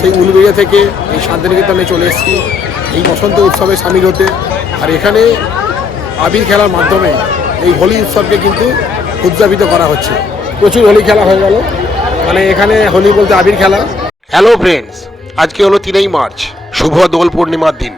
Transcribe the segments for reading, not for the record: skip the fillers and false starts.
সেই উলুবেড়িয়া থেকে এই শান্তিনিকেতনে চলে এসেছি এই বসন্ত উৎসবে সামিল হতে। আর এখানে আবির খেলার মাধ্যমে এই হোলি উৎসবকে কিন্তু উদযাপিত করা হচ্ছে। প্রচুর হোলি খেলা হয়ে গেল, মানে এখানে হোলি বলতে আবির খেলা। হ্যালো ফ্রেন্ডস, আজকে হলো 3 মার্চ, শুভ দোল পূর্ণিমার দিন।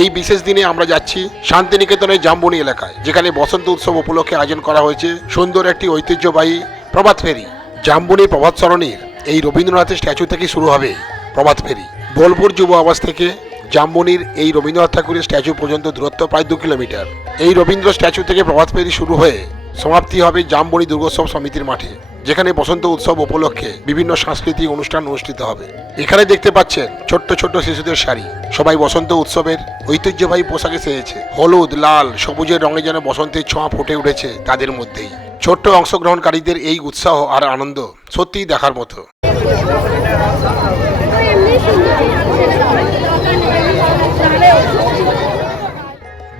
এই বিশেষ দিনে আমরা যাচ্ছি শান্তিনিকেতনের জামবনি এলাকায়, যেখানে বসন্ত উৎসব উপলক্ষে আয়োজন করা হয়েছে সুন্দর একটি ঐতিহ্যবাহী প্রভাত ফেরি। জামবনি প্রভাত সরণির এই রবীন্দ্রনাথের স্ট্যাচু থেকে শুরু হবে প্রভাত ফেরি। বোলপুর যুব আবাস থেকে জামবনির এই রবীন্দ্রনাথ ঠাকুরের স্ট্যাচু পর্যন্ত দূরত্ব প্রায় 2 কিলোমিটার। এই রবীন্দ্র স্ট্যাচু থেকে প্রভাত ফেরি শুরু হয়ে সমাপ্তি হবে জামবনি দুর্গোৎসব সমিতির মাঠে, যেখানে বসন্ত উৎসব উপলক্ষে বিভিন্ন সাংস্কৃতিক অনুষ্ঠান অনুষ্ঠিত হবে। এখানে দেখতে পাচ্ছেন ছোট্ট ছোট্ট শিশুদের সারি, সবাই বসন্ত উৎসবের ঐতিহ্যবাহী পোশাকে সেজেছে। হলুদ, লাল, সবুজের রঙে যেন বসন্তের ছোঁয়া ফুটে উঠেছে তাদের মধ্যেই। ছোট্ট অংশগ্রহণকারীদের এই উৎসাহ আর আনন্দ সত্যিই দেখার মতো।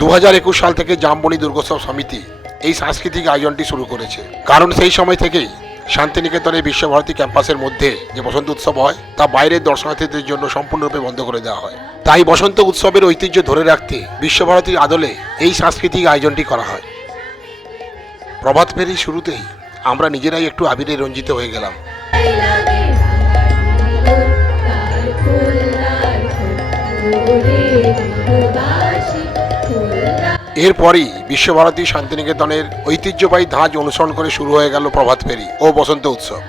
2021 সাল থেকে জামবনি দুর্গোৎসব সমিতি এই সাংস্কৃতিক আয়োজনটি শুরু করেছে, কারণ সেই সময় থেকেই শান্তিনিকেতনের বিশ্বভারতী ক্যাম্পাসের মধ্যে যে বসন্ত উৎসব হয় তা বাইরের দর্শনার্থীদের জন্য সম্পূর্ণরূপে বন্ধ করে দেওয়া হয়। তাই বসন্ত উৎসবের ঐতিহ্য ধরে রাখতে বিশ্বভারতীর আদলে এই সাংস্কৃতিক আয়োজনটি করা হয়। প্রভাত ফেরির শুরুতেই আমরা নিজেরাই একটু আবিরে রঞ্জিত হয়ে গেলাম। এরপরই বিশ্বভারতী শান্তিনিকেতনের ঐতিহ্যবাহী ধাঁচ অনুসরণ করে শুরু হয়ে গেল প্রভাত ফেরি ও বসন্ত উৎসব।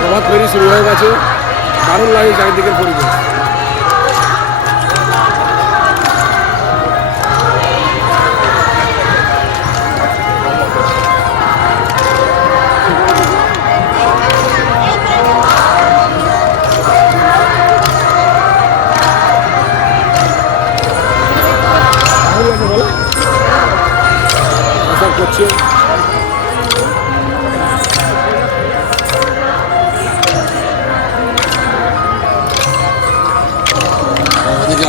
প্রভাত ফেরি শুরু হয়ে গেছে, দারুণ লাগে চারিদিকের পরিবেশ। করছে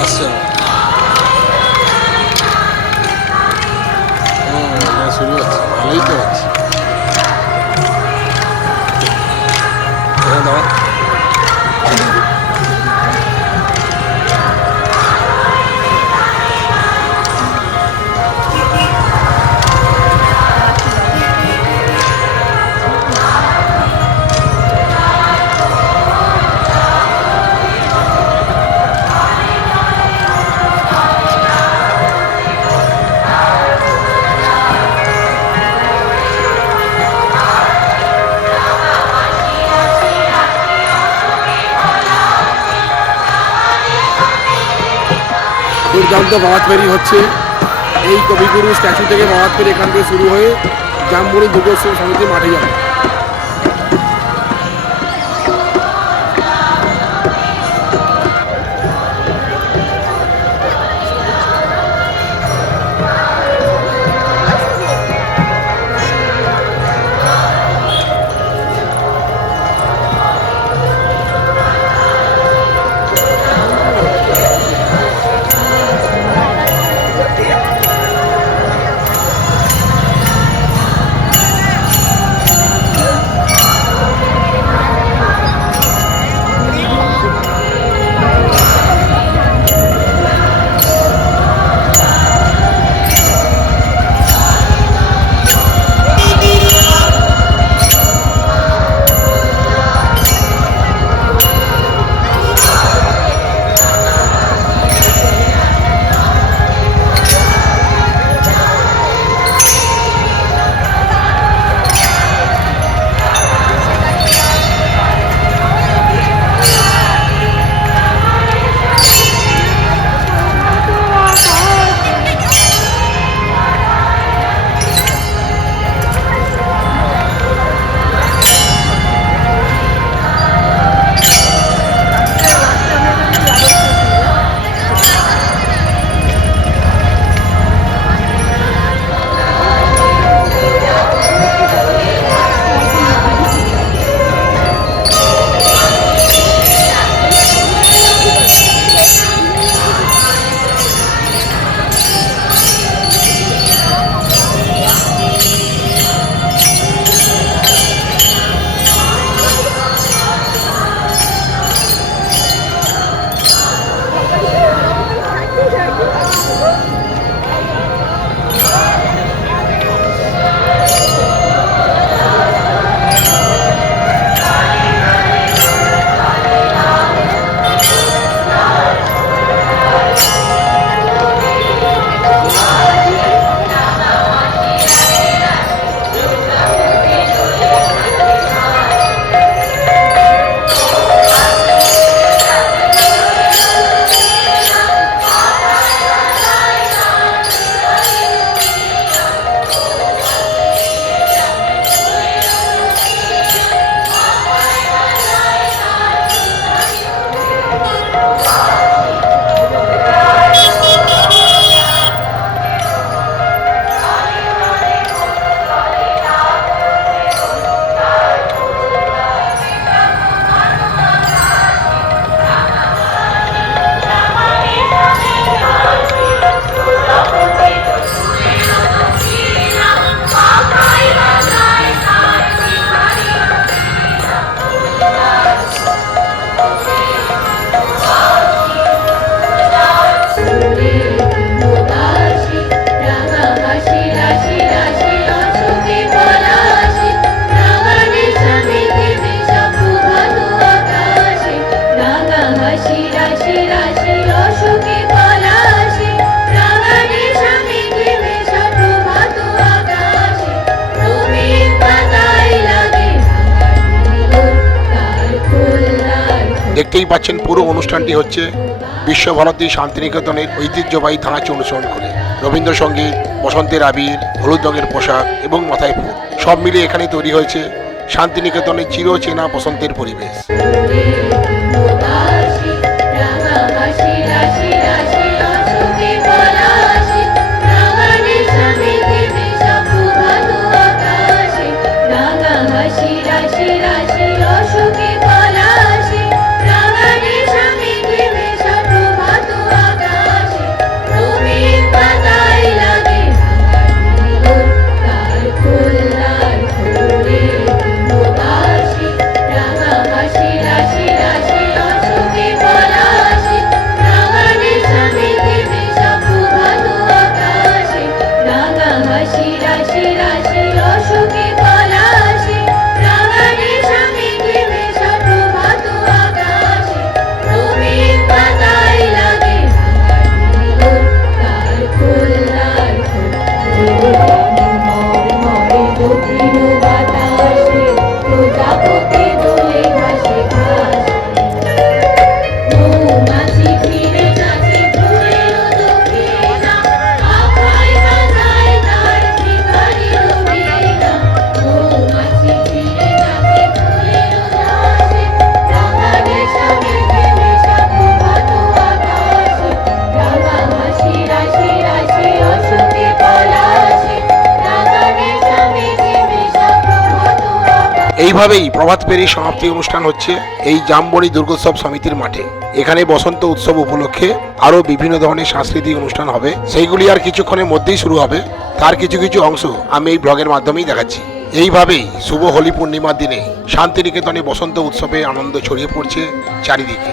আসছে শুরু হচ্ছে, ভালোই তো হচ্ছে। দুর্দান্ত প্রভাত ফেরি হচ্ছে। এই কবিগুরু স্ট্যাচু থেকে প্রভাত ফেরি এখান থেকে শুরু হয়ে জামবনি দুর্গোৎসব সমিতির মাঠে যাবে। দেখতেই পাচ্ছেন পুরো অনুষ্ঠানটি হচ্ছে বিশ্বভারতী শান্তিনিকেতনের ঐতিহ্যবাহী ধাঁচ অনুসরণ করে। রবীন্দ্রসঙ্গীত, বসন্তের আবির, হলুদ রঙের পোশাক এবং মাথায় ফুল সব মিলিয়ে এখানে তৈরি হয়েছে শান্তিনিকেতনের চিরচেনা বসন্তের পরিবেশ। এইভাবেই প্রভাত ফেরির সমাপ্তি অনুষ্ঠান হচ্ছে এই জামবনি দুর্গোৎসব সমিতির মাঠে। এখানে বসন্ত উৎসব উপলক্ষে আরো বিভিন্ন ধরনের সাংস্কৃতিক অনুষ্ঠান হবে, সেইগুলি আর কিছুক্ষণের মধ্যেই শুরু হবে। তার কিছু কিছু অংশ আমি এই ব্লগের মাধ্যমেই দেখাচ্ছি। এইভাবেই শুভ হোলি পূর্ণিমার দিনে শান্তিনিকেতনে বসন্ত উৎসবে আনন্দ ছড়িয়ে পড়ছে চারিদিকে।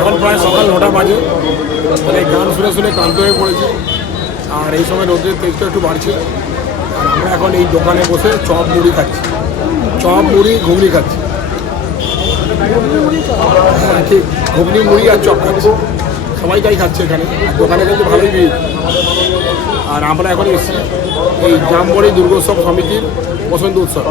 এখন প্রায় সকাল 9টা বাজে, মানে গান শুনে শুনে ক্লান্ত হয়ে পড়েছি। আর এই সময় রোদের তেজটা একটু বাড়ছে। আর আমরা এখন এই দোকানে বসে চপ মুড়ি খাচ্ছি, চপ মুড়ি ঘুগনি খাচ্ছি। হ্যাঁ ঠিক, ঘুগনি মুড়ি আর চপ খাচ্ছি, সবাই তাই খাচ্ছে এখানে। দোকানে কিন্তু ভালোই ভিড়। আর আমরা এখন এসেছি এই জামবড়ি দুর্গোৎসব সমিতির বসন্ত উৎসব।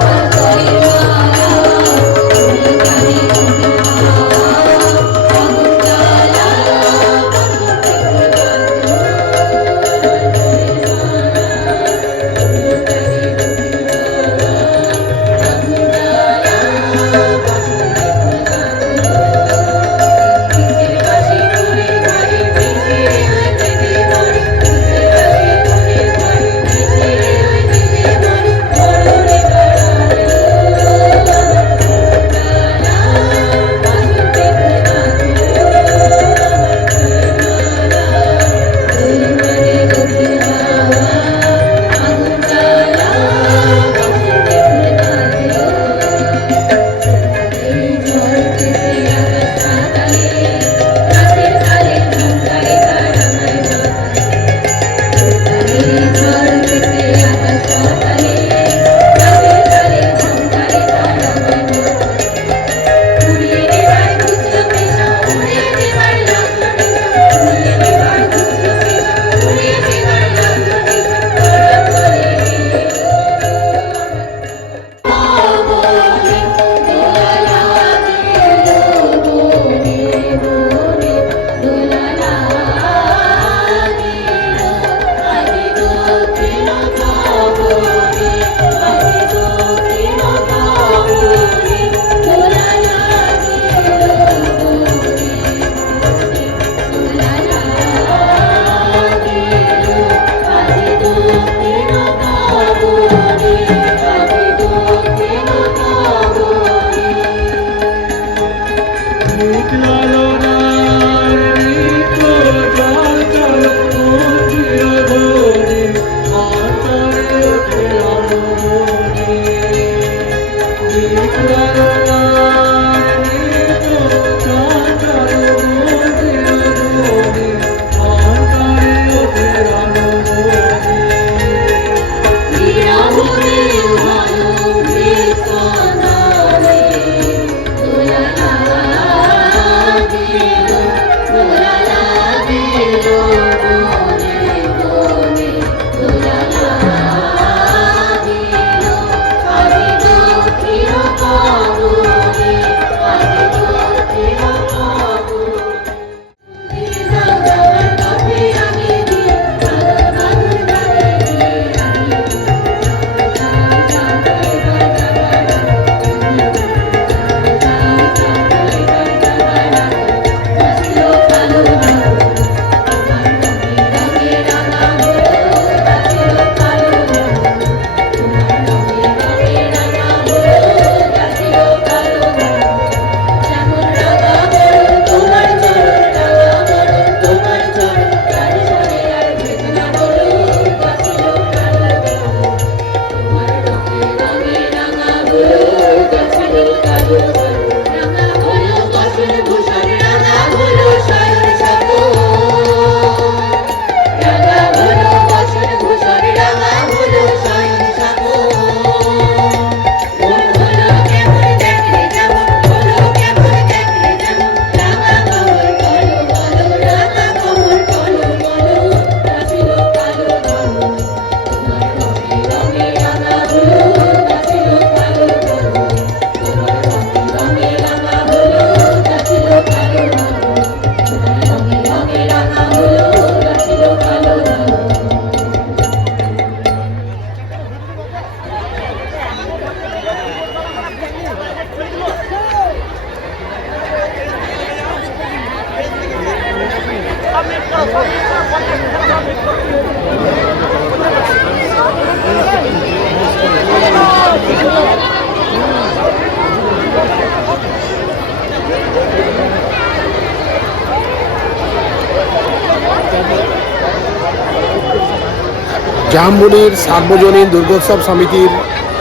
জামবনির সার্বজনীন দুর্গোৎসব সমিতির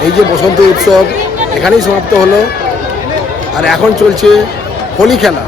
এই যে বসন্ত উৎসব এখানেই সমাপ্ত হলো। আর এখন চলছে হোলি খেলা।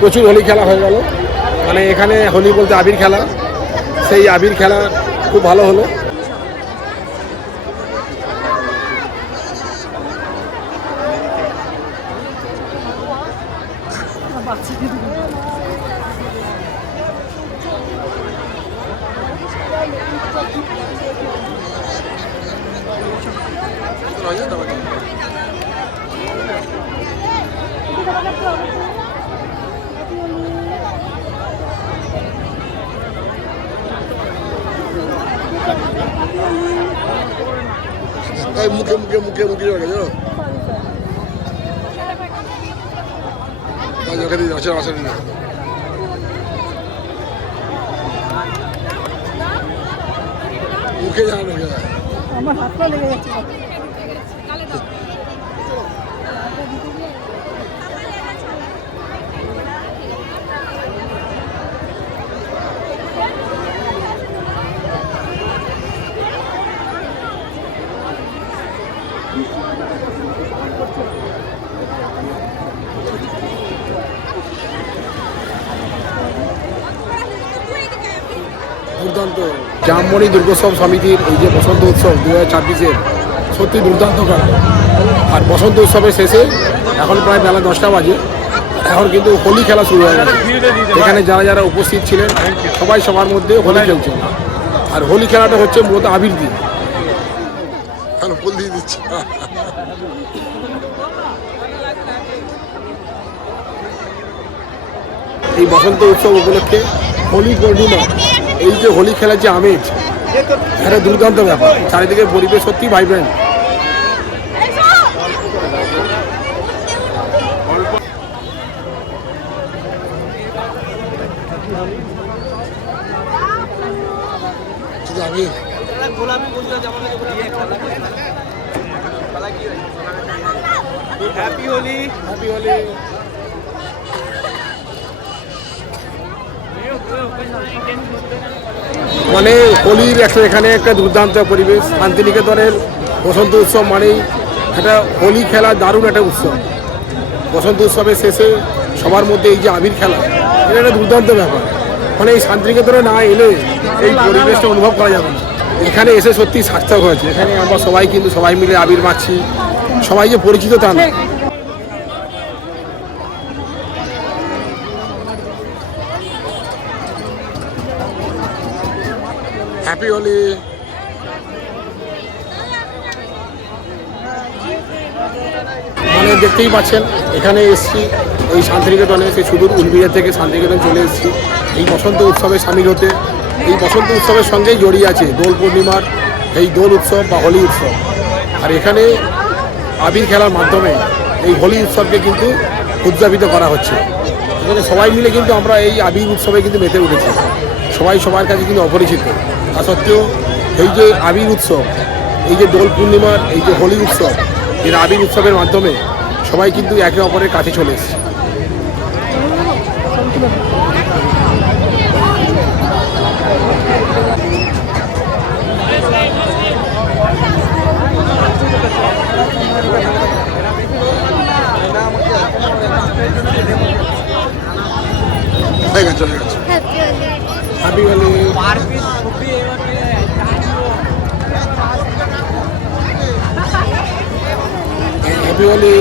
প্রচুর হোলি খেলা হয়ে গেল, মানে এখানে হোলি বলতে আবির খেলা, সেই আবির খেলা খুব ভালো হলো। মুখে মুখে মুখে মুখে জানো মুখে জানো আমার হাতটা লেগে যাচ্ছে। দুর্দান্ত জামবনি দুর্গোৎসব সমিতির এই যে বসন্ত উৎসব 2024-এর সত্যি দুর্দান্ত খেলা। আর বসন্ত উৎসবের শেষে এখন প্রায় বেলা 10টা বাজে, এখন কিন্তু হোলি খেলা শুরু হয়ে গেছে। এখানে যারা যারা উপস্থিত ছিলেন সবাই সবার মধ্যে হোলি খেলছেন। আর হোলি খেলাটা হচ্ছে মূলত আবির দিয়ে দিচ্ছে। এই বসন্ত উৎসব উপলক্ষে হোলি পূর্ণিমা এই যে হোলি খেলার যে আমেজ, এটা দুর্দান্ত ব্যাপার। চারিদিকে পরিবেশ সত্যি vibrant. Happy Holi, happy Holi. মানে হোলির একটা এখানে একটা দুর্দান্ত পরিবেশ। শান্তিনিকেতনের বসন্ত উৎসব মানেই একটা হোলি খেলা, দারুণ একটা উৎসব। বসন্ত উৎসবের শেষে সবার মধ্যে এই যে আবির খেলা, এটা একটা দুর্দান্ত ব্যাপার। মানে এই শান্তিনিকেতনে না এলে এই পরিবেশটা অনুভব করা যাবে না। এখানে এসে সত্যি সার্থক হয়েছে। এখানে আমরা সবাই কিন্তু সবাই মিলে আবির মাখছি, সবাই যে পরিচিত তা না। হ্যাপি হোলি। মানে দেখতেই পাচ্ছেন এখানে এসছি এই শান্তিনিকেতনে, সেই সুদূর উলবিড়িয়া থেকে শান্তিনিকেতন চলে এসেছি এই বসন্ত উৎসবে সামিল হতে। এই বসন্ত উৎসবের সঙ্গেই জড়িয়ে আছে দোল পূর্ণিমার এই দোল উৎসব বা হোলি উৎসব। আর এখানে আবির খেলার মাধ্যমে এই হোলি উৎসবকে কিন্তু উদযাপিত করা হচ্ছে। এখানে সবাই মিলে কিন্তু আমরা এই আবির উৎসবে কিন্তু মেতে উঠেছি। সবাই সবার কাছে কিন্তু অপরিচিত, তা সত্ত্বেও এই যে আবির উৎসব, এই যে দোল পূর্ণিমার এই যে হোলি উৎসব, এই আবির উৎসবের মাধ্যমে সবাই কিন্তু একে অপরের কাছে চলে এসেছে। হয়ে গেছে, চলে গেছে। Happy Holi. Happy Holi.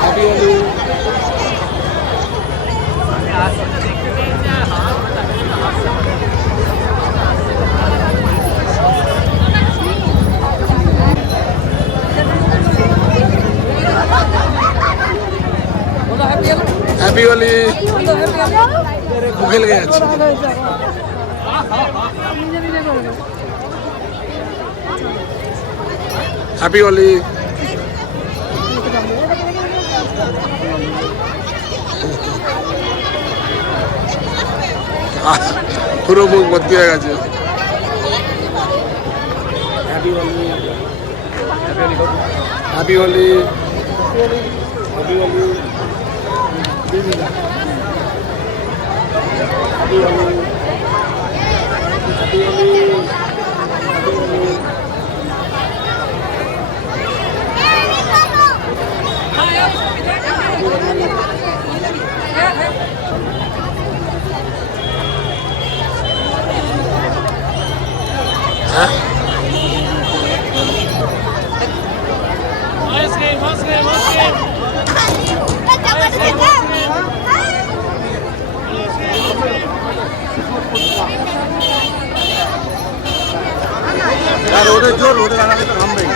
Happy Holi. Happy Holi. মুখে লেগে যাচ্ছে। হ্যাপি হোলি। পুরো মুখ ভর্তি হয়ে গেছে। Happy Holi. Happy Holi. Happy Holi. Happy Holi. Happy Holi. रोडे जो रोडे लगाने तो हम भाई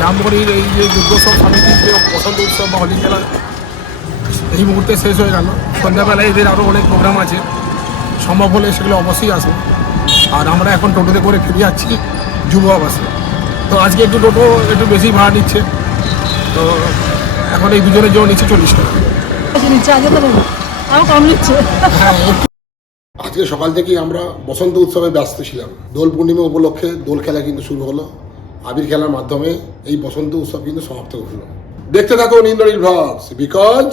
জামবনির এই যে দুর্গোৎসব সমিতির যে বসন্ত উৎসব বা হোলি খেলা এই মুহূর্তে শেষ হয়ে গেল। সন্ধ্যাবেলায় এদের আরও অনেক প্রোগ্রাম আছে, সম্ভব হলে সেগুলো অবশ্যই আসবে। আর আমরা এখন টোটোতে করে ফিরে যাচ্ছি যুব আবাসে। তো আজকে একটু টোটো একটু বেশি ভাড়া নিচ্ছে, তো এখন এই দুজনের জন্য নিচ্ছে 40 টাকা। হ্যাঁ, আজকে সকাল থেকেই আমরা বসন্ত উৎসবে ব্যস্ত ছিলাম। দোল পূর্ণিমা উপলক্ষে দোল খেলা কিন্তু শুরু হলো। আবির খেলার মাধ্যমে এই বসন্ত উৎসব কিন্তু সমাপ্ত হলো। দেখতে থাকুন Indranil vlogs, because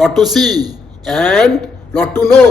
lot to see and lot to know.